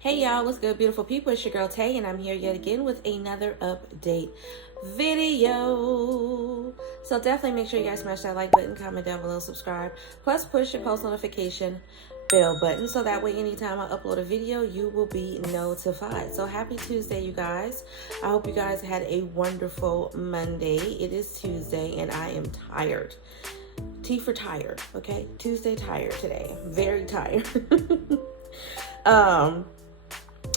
Hey y'all, what's good, beautiful people? It's your girl Tay, and I'm here yet again with another update video. So definitely make sure you guys smash that like button, comment down below, subscribe, plus push your post notification bell button so that way anytime I upload a video you will be notified. So happy Tuesday, you guys. I hope you guys had a wonderful Monday. It is Tuesday and I am tired. T for tired, okay? Tuesday tired today. Very tired.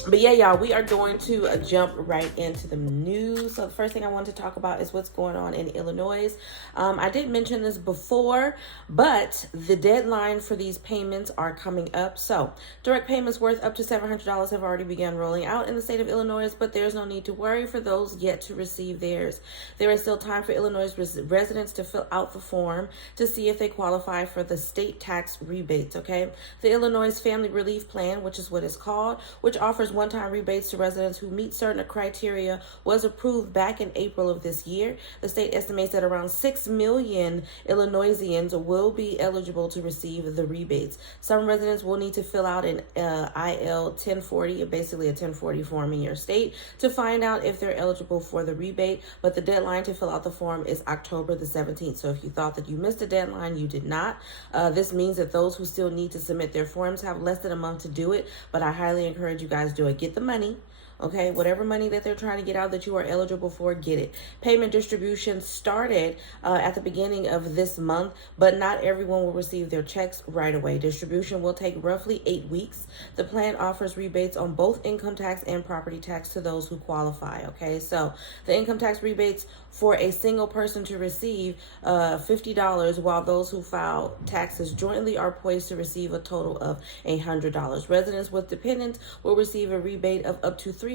But yeah, y'all, we are going to jump right into the news. So the first thing I want to talk about is what's going on in Illinois. I did mention this before, but the deadline for these payments are coming up. So direct payments worth up to $700 have already begun rolling out in the state of Illinois, but there's no need to worry for those yet to receive theirs. There is still time for Illinois residents to fill out the form to see if they qualify for the state tax rebates, okay? The Illinois Family Relief Plan, which is what it's called, which offers one-time rebates to residents who meet certain criteria, was approved back in April of this year. The state estimates that around 6 million Illinoisans will be eligible to receive the rebates. Some residents will need to fill out an IL 1040, basically a 1040 form in your state, to find out if they're eligible for the rebate, but the deadline to fill out the form is October the 17th. So if you thought that you missed the deadline, you did not. This means that those who still need to submit their forms have less than a month to do it, but I highly encourage you guys to do it. Get the money. Okay, whatever money that they're trying to get out that you are eligible for, get it. Payment distribution started at the beginning of this month, but not everyone will receive their checks right away. Distribution will take roughly 8 weeks. The plan offers rebates on both income tax and property tax to those who qualify. Okay, so the income tax rebates for a single person to receive $50, while those who file taxes jointly are poised to receive a total of $100. Residents with dependents will receive a rebate of up to $300,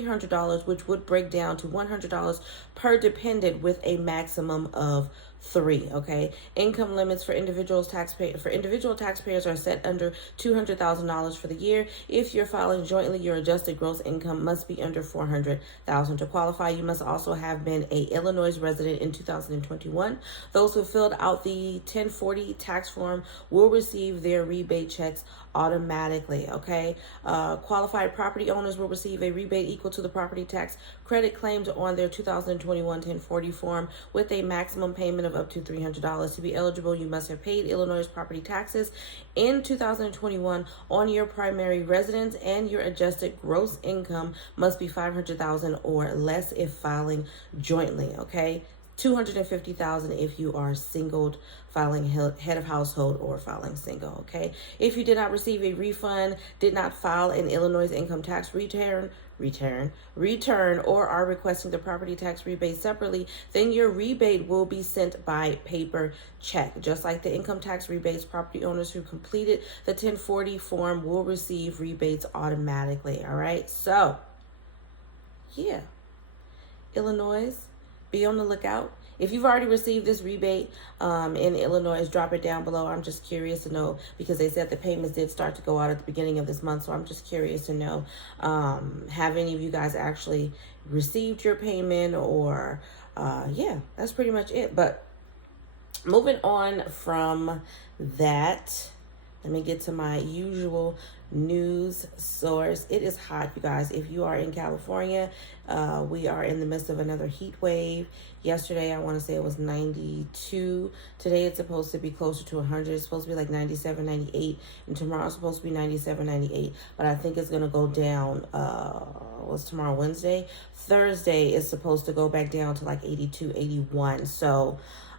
which would break down to $100 per dependent with a maximum of 3. Okay, income limits for individual taxpayers are set under $200,000 for the year. If you're filing jointly, your adjusted gross income must be under $400,000 to qualify. You must also have been a Illinois resident in 2021. Those who filled out the 1040 tax form will receive their rebate checks automatically. Okay, qualified property owners will receive a rebate equal to the property tax credit claimed on their 2021 1040 form with a maximum payment of up to $300. To be eligible, you must have paid Illinois property taxes in 2021 on your primary residence, and your adjusted gross income must be $500,000 or less if filing jointly. Okay, $250,000 if you are singled, filing head of household, or filing single. Okay, if you did not receive a refund, did not file an Illinois income tax return, or are requesting the property tax rebate separately, then your rebate will be sent by paper check. Just like the income tax rebates, property owners who completed the 1040 form will receive rebates automatically. All right, so yeah, Illinois, be on the lookout. If you've already received this rebate in Illinois, drop it down below. I'm just curious to know, because they said the payments did start to go out at the beginning of this month. So I'm just curious to know, have any of you guys actually received your payment? Or yeah, that's pretty much it. But moving on from that, let me get to my usual news source. It is hot, you guys. If you are in California, we are in the midst of another heat wave. Yesterday, I want to say it was 92. Today, it's supposed to be closer to 100. It's supposed to be like 97, 98. And tomorrow, it's supposed to be 97, 98. But I think it's going to go down. What's tomorrow? Wednesday? Thursday is supposed to go back down to like 82, 81. So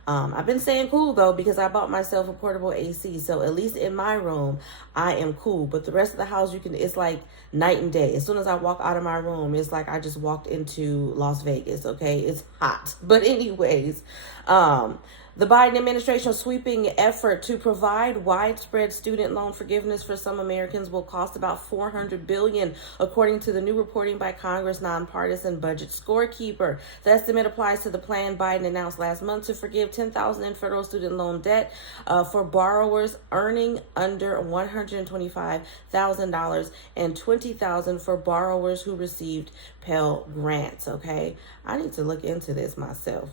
I've been staying cool though, because I bought myself a portable AC. So at least in my room, I am cool. But the rest of the house, it's like night and day. As soon as I walk out of my room, it's like I just walked into Las Vegas. Okay, it's hot. But anyways, the Biden administration's sweeping effort to provide widespread student loan forgiveness for some Americans will cost about $400 billion, according to the new reporting by Congress nonpartisan budget scorekeeper. The estimate applies to the plan Biden announced last month to forgive $10,000 in federal student loan debt for borrowers earning under $125,000 and $20,000 for borrowers who received Pell Grants. Okay, I need to look into this myself.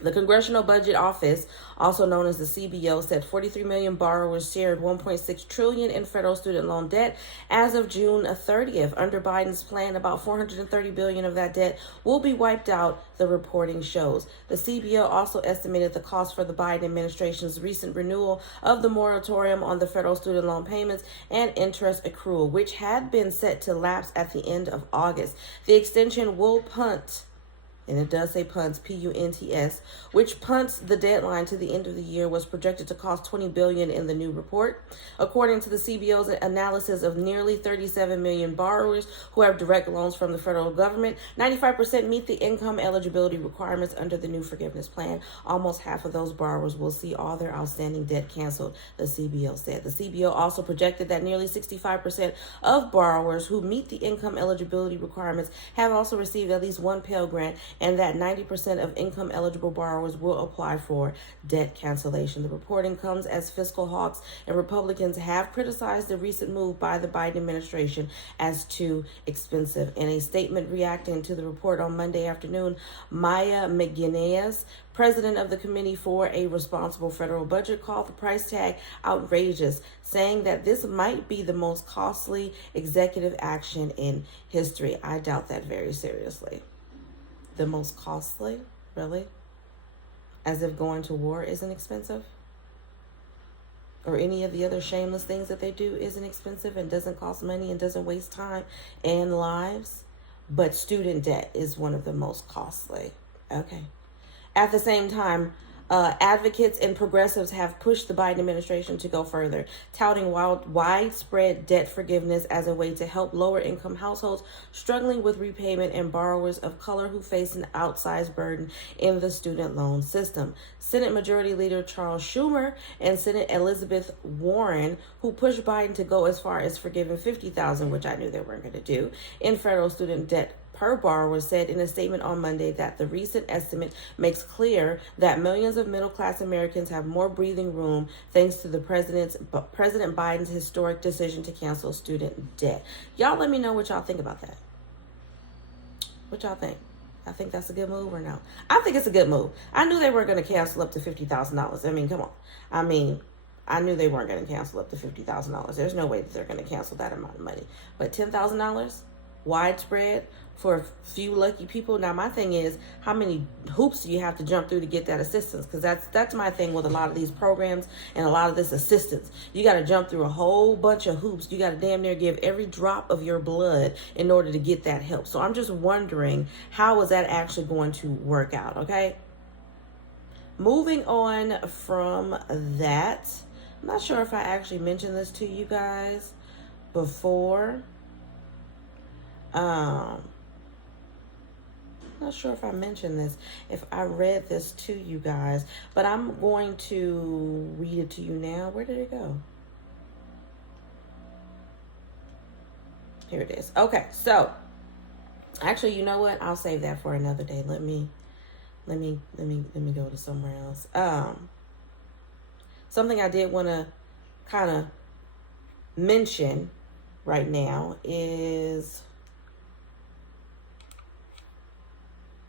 The Congressional Budget Office, also known as the CBO, said 43 million borrowers shared 1.6 trillion in federal student loan debt as of June 30th. Under Biden's plan, about 430 billion of that debt will be wiped out, the reporting shows. The CBO also estimated the cost for the Biden administration's recent renewal of the moratorium on the federal student loan payments and interest accrual, which had been set to lapse at the end of August. The extension will punt, and it does say punts, P-U-N-T-S, which punts the deadline to the end of the year, was projected to cost $20 billion in the new report. According to the CBO's analysis of nearly 37 million borrowers who have direct loans from the federal government, 95% meet the income eligibility requirements under the new forgiveness plan. Almost half of those borrowers will see all their outstanding debt canceled, the CBO said. The CBO also projected that nearly 65% of borrowers who meet the income eligibility requirements have also received at least one Pell Grant, and that 90% of income eligible borrowers will apply for debt cancellation. The reporting comes as fiscal hawks and Republicans have criticized the recent move by the Biden administration as too expensive. In a statement reacting to the report on Monday afternoon, Maya McGuinness, president of the Committee for a Responsible Federal Budget, called the price tag outrageous, saying that this might be the most costly executive action in history. I doubt that very seriously. The most costly? Really? As if going to war isn't expensive? Or any of the other shameless things that they do isn't expensive and doesn't cost money and doesn't waste time and lives? But student debt is one of the most costly. Okay. At the same time, advocates and progressives have pushed the Biden administration to go further, touting widespread debt forgiveness as a way to help lower income households struggling with repayment and borrowers of color who face an outsized burden in the student loan system. Senate Majority Leader Charles Schumer and Senate Elizabeth Warren, who pushed Biden to go as far as forgiving $50,000, which I knew they weren't going to do, in federal student debt per borrower, said in a statement on Monday that the recent estimate makes clear that millions of middle-class Americans have more breathing room thanks to the President Biden's historic decision to cancel student debt. Y'all let me know what y'all think about that. What y'all think? I think that's a good move or no? I think it's a good move. I knew they weren't going to cancel up to $50,000. I mean, come on. I knew they weren't going to cancel up to $50,000. There's no way that they're going to cancel that amount of money. But $10,000? Widespread for a few lucky people. Now my thing is, how many hoops do you have to jump through to get that assistance? Because that's my thing with a lot of these programs and a lot of this assistance. You got to jump through a whole bunch of hoops. You got to damn near give every drop of your blood in order to get that help. So I'm just wondering, how is that actually going to work out? Okay, moving on from that, I'm not sure if I actually mentioned this to you guys before. Not sure if I mentioned this, if I read this to you guys, but I'm going to read it to you now. Where did it go? Here it is. Okay, so actually, you know what? I'll save that for another day. Let me go to somewhere else. Something I did want to kind of mention right now is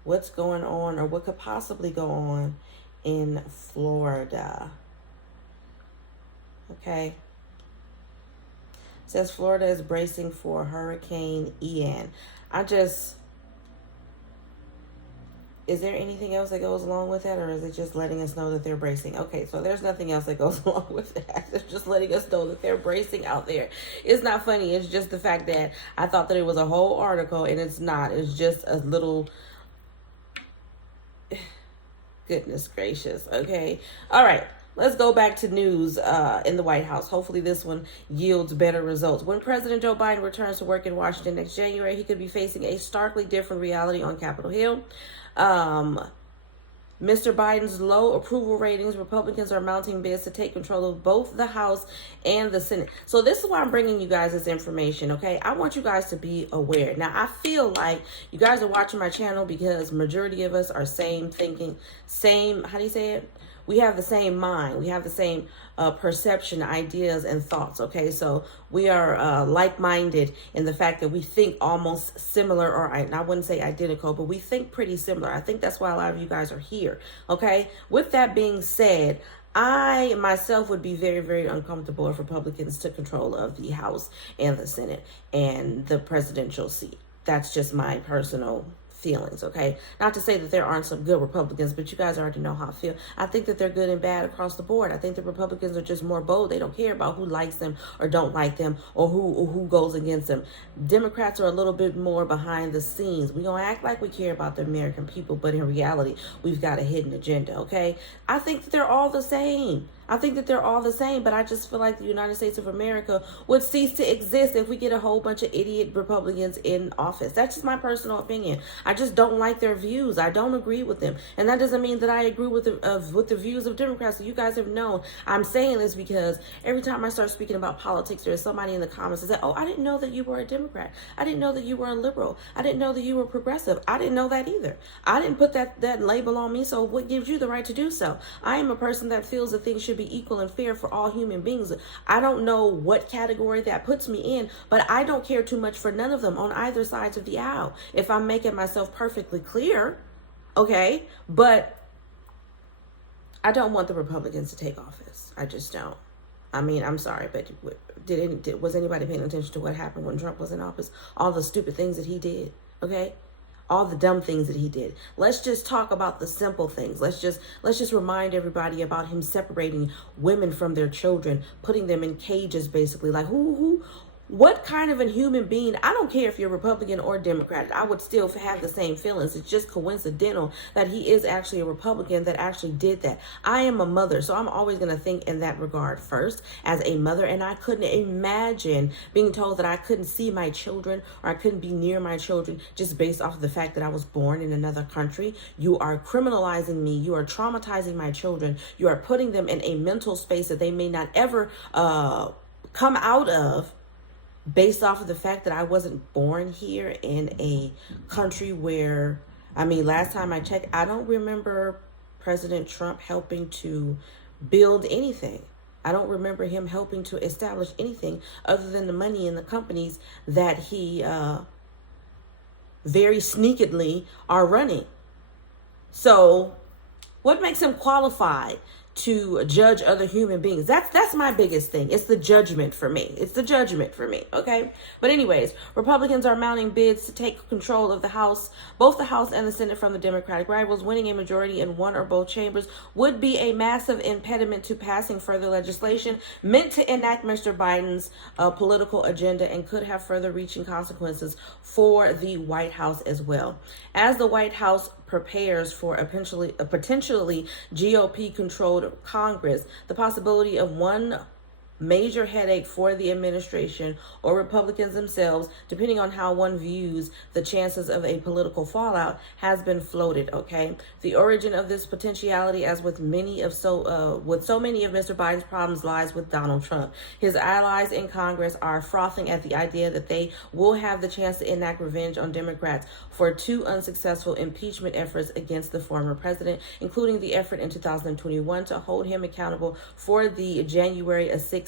what's going on, or what could possibly go on in Florida. Okay. It says Florida is bracing for Hurricane Ian. Is there anything else that goes along with that, or is it just letting us know that they're bracing? Okay, so there's nothing else that goes along with that. It's just letting us know that they're bracing out there. It's not funny. It's just the fact that I thought that it was a whole article, and it's not. It's just a little... Goodness gracious. Okay. All right. Let's go back to news in the White House. Hopefully this one yields better results. When President Joe Biden returns to work in Washington next January, he could be facing a starkly different reality on Capitol Hill. Mr. Biden's low approval ratings, Republicans are mounting bids to take control of both the House and the Senate. So this is why I'm bringing you guys this information, okay? I want you guys to be aware. Now, I feel like you guys are watching my channel because majority of us are same thinking, how do you say it? we have the same mind. We have the same perception, ideas, and thoughts. Okay, so we are like-minded in the fact that we think almost similar, or I wouldn't say identical, but we think pretty similar. I think that's why a lot of you guys are here. Okay, with that being said, I myself would be very, very uncomfortable if Republicans took control of the House and the Senate and the presidential seat. That's just my personal feelings, okay? Not to say that there aren't some good Republicans, but you guys already know how I feel. I think that they're good and bad across the board. I think the Republicans are just more bold. They don't care about who likes them or don't like them, or who goes against them. Democrats are a little bit more behind the scenes. We don't act like we care about the American people, but in reality, we've got a hidden agenda, okay? I think that they're all the same. I think that they're all the same, but I just feel like the United States of America would cease to exist if we get a whole bunch of idiot Republicans in office. That's just my personal opinion. I just don't like their views. I don't agree with them. And that doesn't mean that I agree with the views of Democrats. So you guys have known I'm saying this because every time I start speaking about politics, there's somebody in the comments that says, oh, I didn't know that you were a Democrat. I didn't know that you were a liberal. I didn't know that you were progressive. I didn't know that either. I didn't put that label on me, so what gives you the right to do so? I am a person that feels that things should be equal and fair for all human beings. I don't know what category that puts me in, but I don't care too much for none of them on either sides of the aisle, if I'm making myself perfectly clear, okay? But I don't want the Republicans to take office. I just don't. I mean, I'm sorry, but was anybody paying attention to what happened when Trump was in office? All the stupid things that he did, okay? All the dumb things that he did. Let's just talk about the simple things. Let's just remind everybody about him separating women from their children, putting them in cages, basically. Like what kind of a human being? I don't care if you're Republican or Democrat. I would still have the same feelings. It's just coincidental that he is actually a Republican that actually did that. I am a mother, so I'm always going to think in that regard first as a mother. And I couldn't imagine being told that I couldn't see my children or I couldn't be near my children just based off of the fact that I was born in another country. You are criminalizing me. You are traumatizing my children. You are putting them in a mental space that they may not ever come out of, based off of the fact that I wasn't born here in a country where, I mean, last time I checked, I don't remember President Trump helping to build anything. I don't remember him helping to establish anything other than the money in the companies that he very sneakily are running. So what makes him qualified to judge other human beings? That's my biggest thing. It's the judgment for me. It's the judgment for me, okay? But anyways, Republicans are mounting bids to take control of the House, both the House and the Senate, from the Democratic rivals. Winning a majority in one or both chambers would be a massive impediment to passing further legislation meant to enact Mr. Biden's political agenda, and could have further reaching consequences for the White House as well. As the White House prepares for a potentially GOP-controlled Congress, the possibility of one major headache for the administration or Republicans themselves, depending on how one views the chances of a political fallout, has been floated. Okay, the origin of this potentiality, as with so many of Mr. Biden's problems, lies with Donald Trump. His allies in Congress are frothing at the idea that they will have the chance to enact revenge on Democrats for two unsuccessful impeachment efforts against the former president, including the effort in 2021 to hold him accountable for the January 6th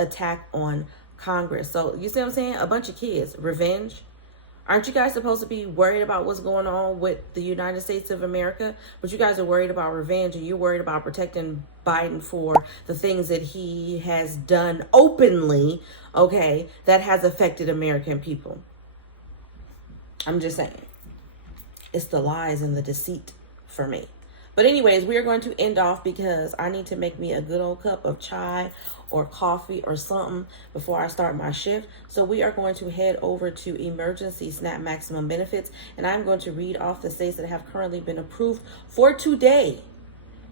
attack on Congress. So you see what I'm saying? A bunch of kids. Revenge. Aren't you guys supposed to be worried about what's going on with the United States of America? But you guys are worried about revenge, and you're worried about protecting Biden for the things that he has done openly, okay, that has affected American people. I'm just saying. It's the lies and the deceit for me. But anyways, we are going to end off because I need to make me a good old cup of chai or coffee or something before I start my shift. So we are going to head over to emergency SNAP maximum benefits, and I'm going to read off the states that have currently been approved for today.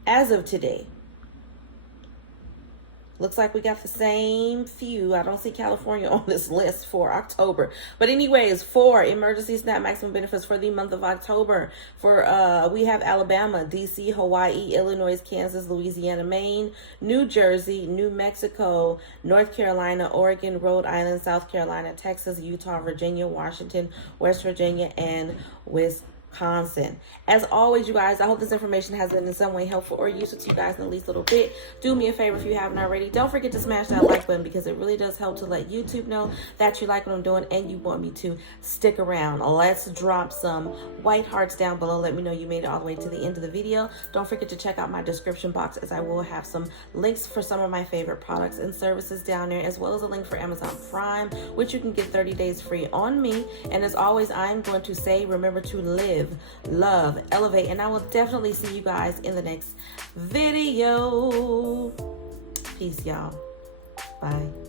As of today, looks like we got the same few. I don't see California on this list for October. But anyways, for emergency SNAP maximum benefits for the month of October, we have Alabama, DC, Hawaii, Illinois, Kansas, Louisiana, Maine, New Jersey, New Mexico, North Carolina, Oregon, Rhode Island, South Carolina, Texas, Utah, Virginia, Washington, West Virginia, and Wisconsin. Wisconsin. As always, you guys, I hope this information has been in some way helpful or useful to you guys in the least little bit. Do me a favor if you haven't already. Don't forget to smash that like button because it really does help to let YouTube know that you like what I'm doing and you want me to stick around. Let's drop some white hearts down below. Let me know you made it all the way to the end of the video. Don't forget to check out my description box as I will have some links for some of my favorite products and services down there, as well as a link for Amazon Prime, which you can get 30 days free on me. And as always, I'm going to say, remember to live, love, elevate, and I will definitely see you guys in the next video. Peace, y'all. Bye.